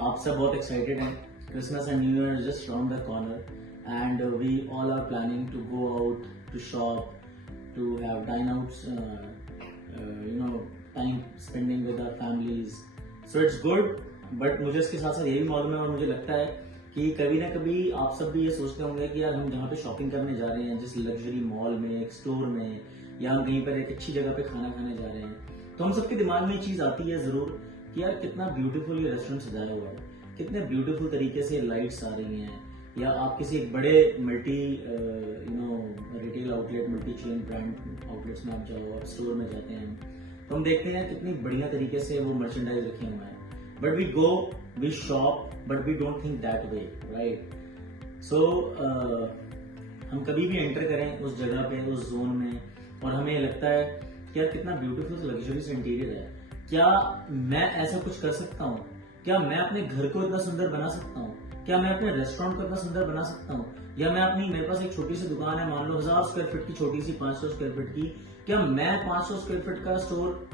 आप सब बहुत एक्साइटेड हैं. Christmas and new year just round the corner and we all are planning to go out to shop, to have dine outs, time spending with our families. So it's good, but मुझे इसके साथ साथ ये भी मालूम है और मुझे लगता है कि कभी ना कभी आप सब भी ये सोचते होंगे कि यार हम जहाँ पे शॉपिंग करने जा रहे हैं, जिस लग्जरी मॉल में, एक स्टोर में, या हम कहीं पर एक अच्छी जगह पे खाना खाने जा रहे हैं, तो हम सबके दिमाग में ये चीज आती है जरूर कि यार कितना ब्यूटीफुल ये रेस्टोरेंट सजाया हुआ है, कितने ब्यूटीफुल तरीके से लाइट्स आ रही हैं. या आप किसी एक बड़े multi retail outlet, multi chain brand outlets में आप जाओ, आप स्टोर में जाते हैं, तो हम देखते हैं कितनी बढ़िया तरीके से वो मर्चेंडाइज रखे हुए हैं. But we go, we shop, but we don't think that way, right? So हम कभी भी एंटर करें उस जगह पे, उस जोन में, और हमें लगता है कि यार कितना ब्यूटीफुल लग्जरियस इंटीरियर है, क्या मैं ऐसा कुछ कर सकता हूँ? क्या मैं अपने घर को इतना सुंदर बना सकता हूँ? क्या मैं अपने रेस्टोरेंट को इतना सुंदर बना सकता हूँ? या मैं मेरे पास एक छोटी सी दुकान है, मान लो 1000 स्क्वायर फीट की, छोटी सी 500 स्क्वायर फीट की, क्या मैं 500 स्क्वायर फीट का स्टोर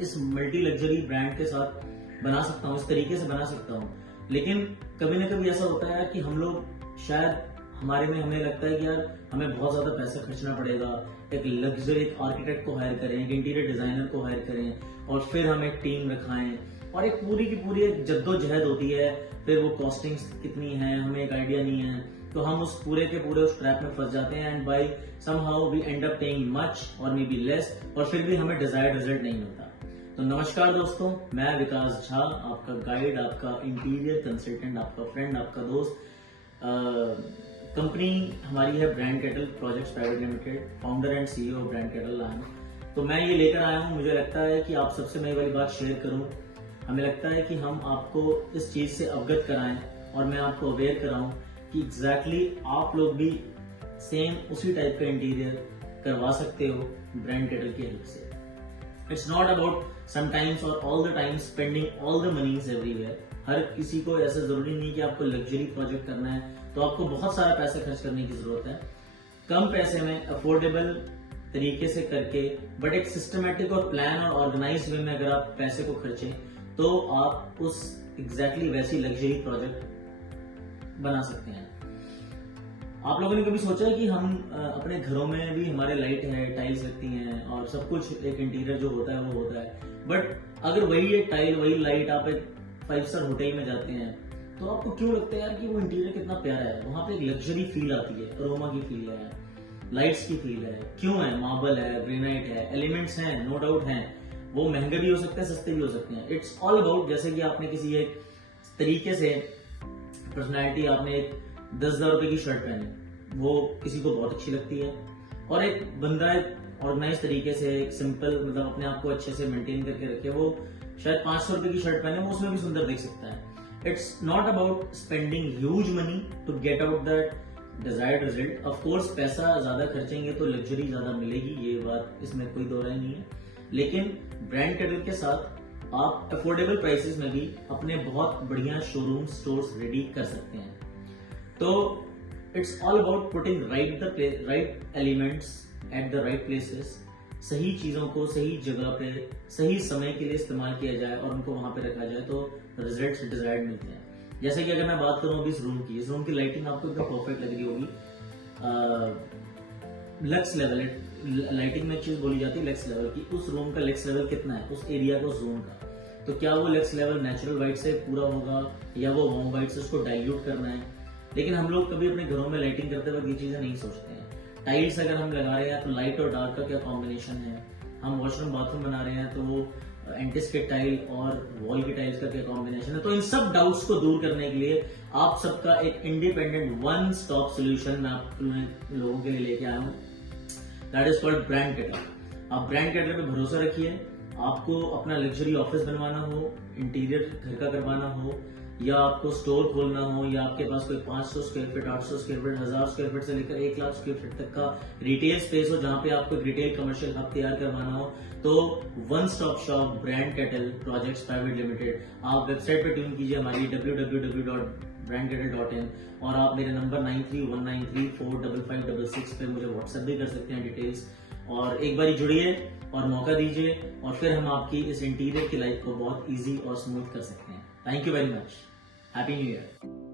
इस मल्टी लग्जरी ब्रांड के साथ बना सकता हूँ, इस तरीके से बना सकता हूँ? लेकिन कभी ना कभी ऐसा होता है कि हम लोग शायद हमें लगता है कि यार हमें बहुत ज्यादा पैसा खर्चना पड़ेगा, एक लग्जरी, एक आर्किटेक्ट को हायर करें, एक इंटीरियर डिजाइनर को हायर करें, और फिर हम एक टीम रखाएं, और एक पूरी की पूरी एक जद्दोजहद होती है. फिर वो कॉस्टिंग्स कितनी है, हमें एक आइडिया नहीं है, तो हम उस पूरे के पूरे उस ट्रैप में फंस जाते हैं. And by somehow we end up paying much और मे बी लेस, और फिर भी हमें डिजायर्ड रिजल्ट नहीं मिलता. तो नमस्कार दोस्तों, मैं विकास झा, आपका गाइड, आपका इंटीरियर कंसल्टेंट, आपका फ्रेंड, आपका दोस्त. कंपनी हमारी है brand cattle projects private limited, founder and CEO brand cattle line. तो मैं ये लेकर आया हूँ, मुझे लगता है कि आप सबसे मैं ये वाली बात शेयर करूँ. हमें लगता है कि हम आपको इस चीज से अवगत कराएं और मैं आपको अवेयर कराऊं कि एग्जैक्टली आप लोग भी सेम उसी टाइप का इंटीरियर करवा सकते हो ब्रांड कैटल की हेल्प से. इट्स नॉट अबाउट समटाइम्स और all the time spending all the moneys everywhere. हर किसी को ऐसा जरूरी नहीं कि आपको लग्जरी प्रोजेक्ट करना है तो आपको बहुत सारा पैसा खर्च करने की जरूरत है. कम पैसे में अफोर्डेबल तरीके से करके, बट एक सिस्टमेटिक और प्लान और ऑर्गेनाइज वे में अगर आप पैसे को खर्चें तो आप उस एग्जैक्टली वैसी लग्जरी प्रोजेक्ट बना सकते हैं. आप लोगों ने कभी सोचा है कि हम अपने घरों में भी हमारे लाइट है, टाइल्स लगती हैं, और सब कुछ एक इंटीरियर जो होता है वो होता है, बट अगर वही एक टाइल, वही लाइट, आप एक 5 स्टार होटल में जाते हैं तो आपको क्यों लगता है यार कि वो इंटीरियर कितना प्यारा है, वहां पे एक लग्जरी फील आती है, अरोमा की फील है, लाइट्स की फील है. क्यों है? मार्बल है, ग्रेनाइट है, एलिमेंट्स हैं, नो डाउट हैं. वो महंगे भी हो सकते हैं, सस्ते भी हो सकते हैं. इट्स ऑल अबाउट, जैसे कि आपने किसी एक तरीके से पर्सनैलिटी, आपने एक 10,000 रुपए की शर्ट पहनी, वो किसी को बहुत अच्छी लगती है, और एक बंदा एक ऑर्गेनाइज तरीके से, एक सिंपल, मतलब अपने आप को अच्छे से मेंटेन करके रखे, वो शायद 500 रुपए की शर्ट पहने, वो उसमें भी सुंदर देख सकता है. It's not about spending huge money to get out that desired result. Of course पैसा ज्यादा खर्चेंगे तो लग्जरी ज्यादा मिलेगी, ये बात, इसमें कोई दो राय नहीं है. लेकिन ब्रांड कैटल के साथ आप अफोर्डेबल प्राइसेस में भी अपने बहुत बढ़िया शोरूम स्टोर्स रेडी कर सकते हैं. तो it's all about putting right elements at the right places. सही चीजों को सही जगह पे सही समय के लिए इस्तेमाल किया जाए और उनको वहां पे रखा जाए तो रिजल्ट्स डिजायर्ड मिलते हैं. जैसे कि अगर मैं बात करूं अभी इस रूम की लाइटिंग आपको एकदम परफेक्ट लग रही होगी. लक्स लेवल, लाइटिंग में चीज बोली जाती है लक्स लेवल की. उस रूम का लक्स लेवल कितना है, उस एरिया का, उस जोन का, तो क्या वो लक्स लेवल नेचुरल वाइट से पूरा होगा या वो वार्म वाइट से उसको डाइल्यूट करना है? लेकिन हम लोग कभी अपने घरों में लाइटिंग करते वक्त ये चीजें नहीं सोचते हैं. टाइल्स अगर हम लगा रहे हैं तो लाइट और डार्क का क्या कॉम्बिनेशन है. हम वॉशरूम बाथरूम बना रहे हैं तो वो एंटीस्केट टाइल और वॉल की टाइल्स का क्या कॉम्बिनेशन है. तो इन सब डाउट्स को दूर करने के लिए आप सबका एक इंडिपेंडेंट वन स्टॉप सोल्यूशन मैं आप लोगों के लिए लेके आया हूँ. That is called brand cattle. आप ब्रांड कैटल पे भरोसा रखिए. आपको अपना लग्जरी ऑफिस बनवाना हो, इंटीरियर घर का करवाना हो, या आपको स्टोर खोलना हो, या आपके पास कोई 500 square feet, 800 square feet, 1000 square feet से लेकर 1 लाख स्क्वायर फीट तक का रिटेल स्पेस हो जहां पे आपको रिटेल कमर्शियल हब तैयार करवाना हो, तो one stop shop brand cattle projects private limited. आप वेबसाइट पे ट्यून कीजिए हमारी www.brandkettle.in, और आप मेरे नंबर 9319345566 पे मुझे व्हाट्सएप भी कर सकते हैं डिटेल्स. और एक बार जुड़िए और मौका दीजिए, और फिर हम आपकी इस इंटीरियर की लाइफ को बहुत इजी और स्मूथ कर सकते हैं. Thank you very much, happy new year.